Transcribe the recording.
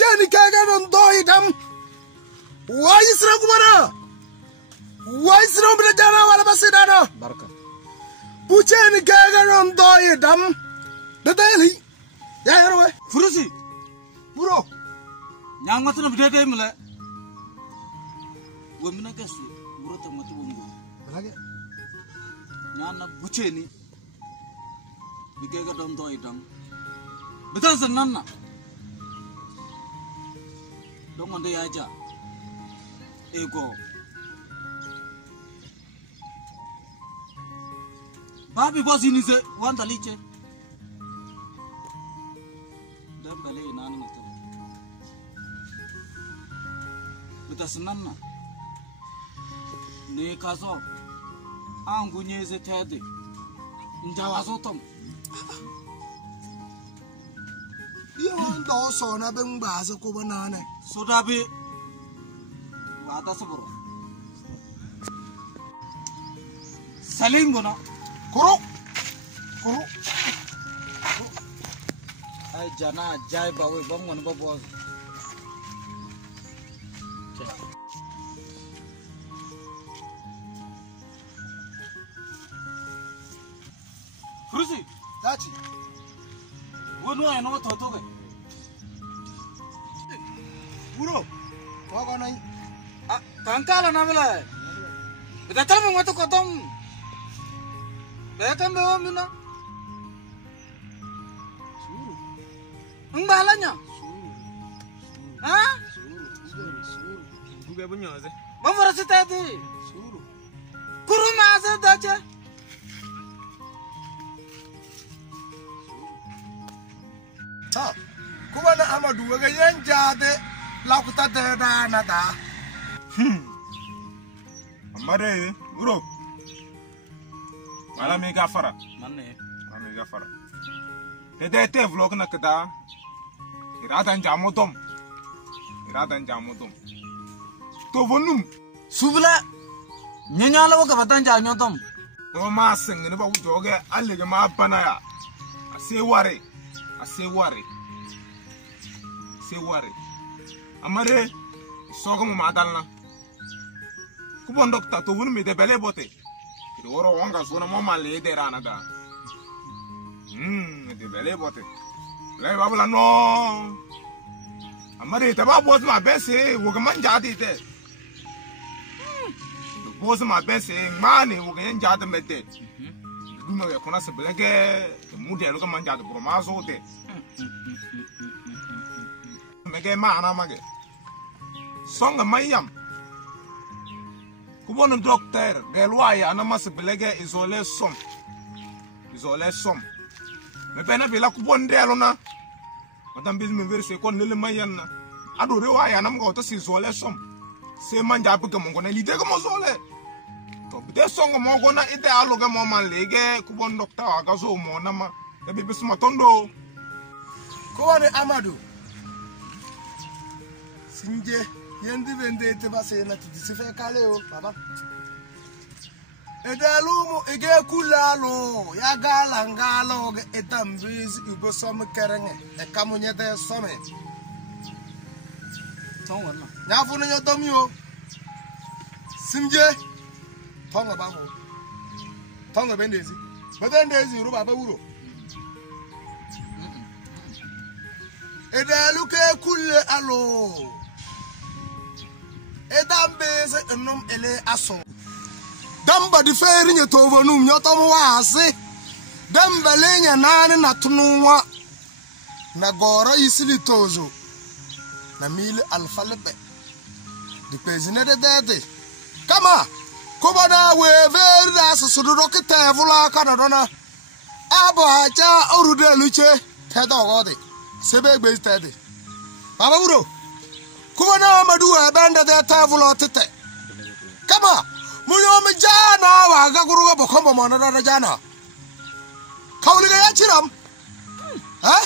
Pucheni kaga non doi dam. Why is Ragumana? Why is Romana Jana wala basidana? Barka. Pucheni kaga non doi dam. The daily. Yeah, Furusi. Buro. Yang matu na bidete mule. Wemina kasi buro ta matu wumgo. Lagi. Nyana Pucheni. Bigega don doi dam. Betul senana. Dong ande aja. Ego. Babi bos ini se wan taliche. Dan balik nani itu. Betul senana. Ne kaso. Anggunye se tadi. Injawa sotom. Yang dosa na beng bahasa ko banana. Sudah bi. Wada seburu. Saling guna. Kuro. Ay jana jai bawa bangun babos. Furusi. Dachi. Wonu ay no toto ke. Buro. Kau nai. Ah, tangkala na mila. Betul mo ngatu kotom. Bekan bawa mina. Suru. Engbalanya. Hah? Suru. Bukan punya sih. Bamfara sitati. Suru. Kuruma asa dace. Ha. Kubana Amadu waga yanjade. Lakuta da na da. Amade, bro. Malam ini gafara. Mana? Malam ini gafara. Tete vlog na kita. Iradan jamutom. To vonum. Subla. Nyanyala waga batan janyotom. To ma sengene ba wujoge alege ma banaya. Ase ware. Amade, sogo mo madalna. Kubon dokta to vonum de bele bote. Woro wanga sona mo male de rana da. De bele bote. Lai babula no. Amade ta ba boss ma bese wo ga manja di te. Boss ma bese mane wo ga yanja de mete. Duma ga kona se belege mu de lo ga manja de bro ma so te. Mege ma ana mage. Songa mayam. Kubon docteur gelwaya ana mas belege isolé som. Me pena bila kubon delo na. Madam biz me verse kon lele mayan na. Ado rewaya na mga to si isolé som. Se manja buga mo ngona lide ko mo sole. To bide songa mo gona ide alo ga mo man lege kubon docteur aga so mo na ma. E be bisuma tondo. Kubani Amadu. Sinje. Yendi vende te base na tisife kale o baba. Edalumu ege kulalo ya gala ngalo ge etambiz ubo som kerenge e kamunye de some. Tongwana. Na funu nyo tomio. Simje. Tonga babo. Tonga bendezi. Bedendezi ru baba wuro. Edalu ke kulle alo. Edambeze enum ele aso. Damba di feri nye tovonum nyotomu wasi. Dambele nye nani na tunuwa. Na goro isili tozo. Na mili alfalebe. Di pezine de dede. Kama. Kubana weveri da susududo kite vula kanadona. Abo hacha orude luche. Tedo gode. Sebe gbezi tede. Baba buro. Kubana Amadu abanda de tavulo tete. Kama muyo mjana wa gaguruga bokombo monada jana. Kauliga ya chiram. Ha?